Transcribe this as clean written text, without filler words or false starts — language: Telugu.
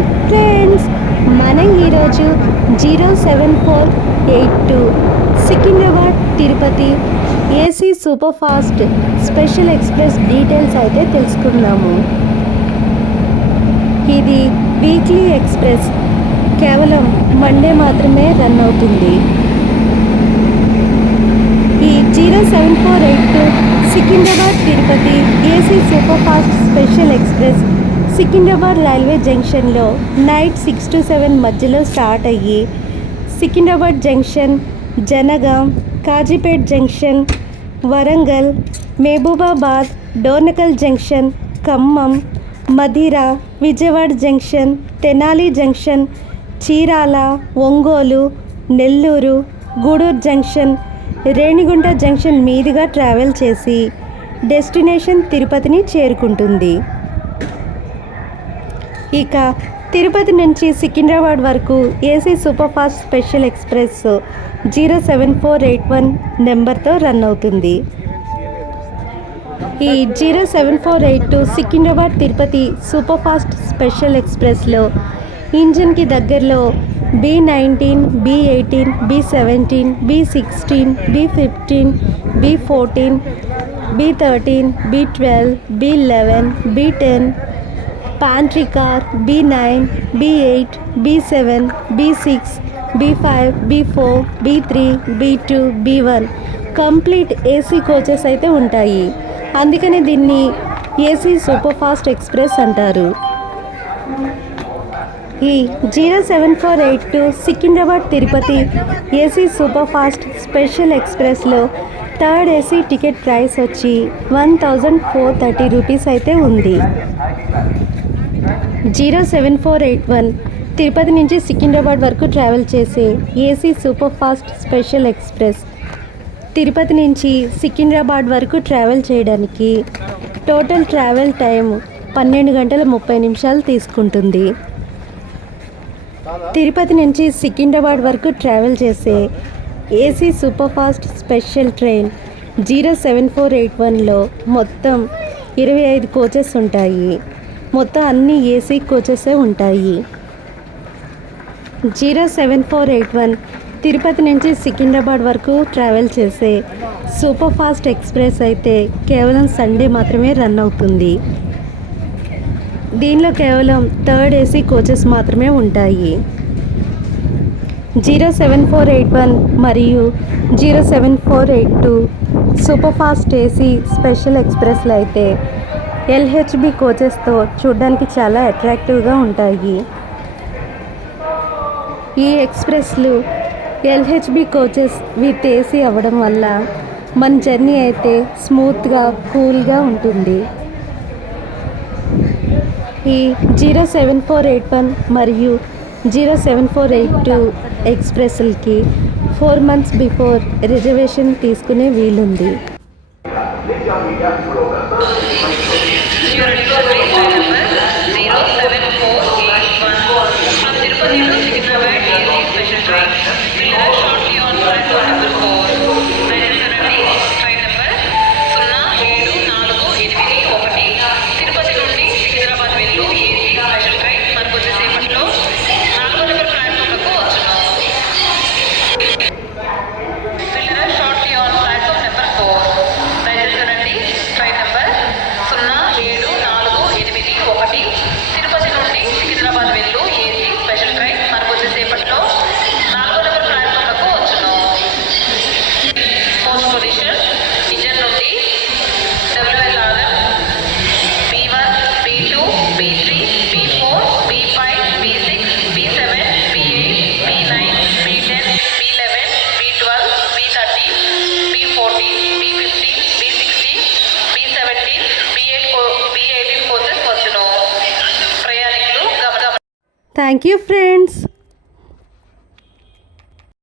హాయ్ ఫ్రెండ్స్, మనం ఈరోజు 07482 Secunderabad Tirupati AC super fast special express details అయితే తెలుసుకుందాము. ఇది వీక్లీ ఎక్స్ప్రెస్, కేవలం మండే మాత్రమే రన్ అవుతుంది. ఈ 07482 Secunderabad Tirupati AC super fast special express Secunderabad railway జంక్షన్లో నైట్ 6 to 7 మధ్యలో స్టార్ట్ అయ్యి Secunderabad junction, Jangaon, Kazipet junction, Warangal, Mahabubabad, Dornakal junction, Khammam, Madhira, Vijayawada junction, Tenali junction, Chirala, Ongole, Nellore, Gudur junction, Renigunta junction మీదుగా ట్రావెల్ చేసి డెస్టినేషన్ తిరుపతిని చేరుకుంటుంది. ఇక తిరుపతి నుంచి సికింద్రాబాద్ వరకు AC super fast special express 07481 నెంబర్తో రన్ అవుతుంది. ఈ 07482 Secunderabad Tirupati super fast special ఎక్స్ప్రెస్లో ఇంజిన్కి దగ్గరలో B19, B18, B17, B16, B15, B14, B13, B12, B11, B10, pantry car, B9, B8, B7, B6, B5, B4, B3, B2, B1 complete AC coaches అయితే ఉంటాయి. అందుకని దీన్ని ఏసీ సూపర్ ఫాస్ట్ ఎక్స్ప్రెస్ అంటారు. ఈ 07482 Secunderabad Tirupati AC super fast special ఎక్స్ప్రెస్లో థర్డ్ ఏసీ టికెట్ ప్రైస్ వచ్చి 1430 రూపీస్ అయితే ఉంది. 07481 తిరుపతి నుంచి సికింద్రాబాద్ వరకు ట్రావెల్ చేసే AC super fast special express Tirupati నుంచి సికింద్రాబాద్ వరకు ట్రావెల్ చేయడానికి టోటల్ ట్రావెల్ టైం 12 గంటల 30 నిమిషాలు తీసుకుంటుంది. తిరుపతి నుంచి సికింద్రాబాద్ వరకు ట్రావెల్ చేసే AC super fast special train 07481లో మొత్తం 25 కోచెస్ ఉంటాయి. మొత్తం అన్ని ఏసీ కోచెసే ఉంటాయి. 07481 తిరుపతి నుంచి సికింద్రాబాద్ వరకు ట్రావెల్ చేసే సూపర్ ఫాస్ట్ ఎక్స్ప్రెస్ అయితే కేవలం సండే మాత్రమే రన్ అవుతుంది. దీనిలో కేవలం థర్డ్ ఏసీ కోచెస్ మాత్రమే ఉంటాయి. 07481 మరియు 07482 సూపర్ ఫాస్ట్ ఏసీ స్పెషల్ ఎక్స్ప్రెస్లు అయితే ఎల్హెచ్బి కోచెస్తో చూడడానికి చాలా అట్రాక్టివ్గా ఉంటాయి. ఈ ఎక్స్ప్రెస్లు ఎల్హెచ్బి కోచెస్ విత్ ఏసీ అవ్వడం వల్ల మన జర్నీ అయితే స్మూత్గా, కూల్గా ఉంటుంది. ఈ 07481 మరియు 07482 ఎక్స్ప్రెస్లకి 4 months బిఫోర్ రిజర్వేషన్ తీసుకునే వీలుంది. Thank you friends.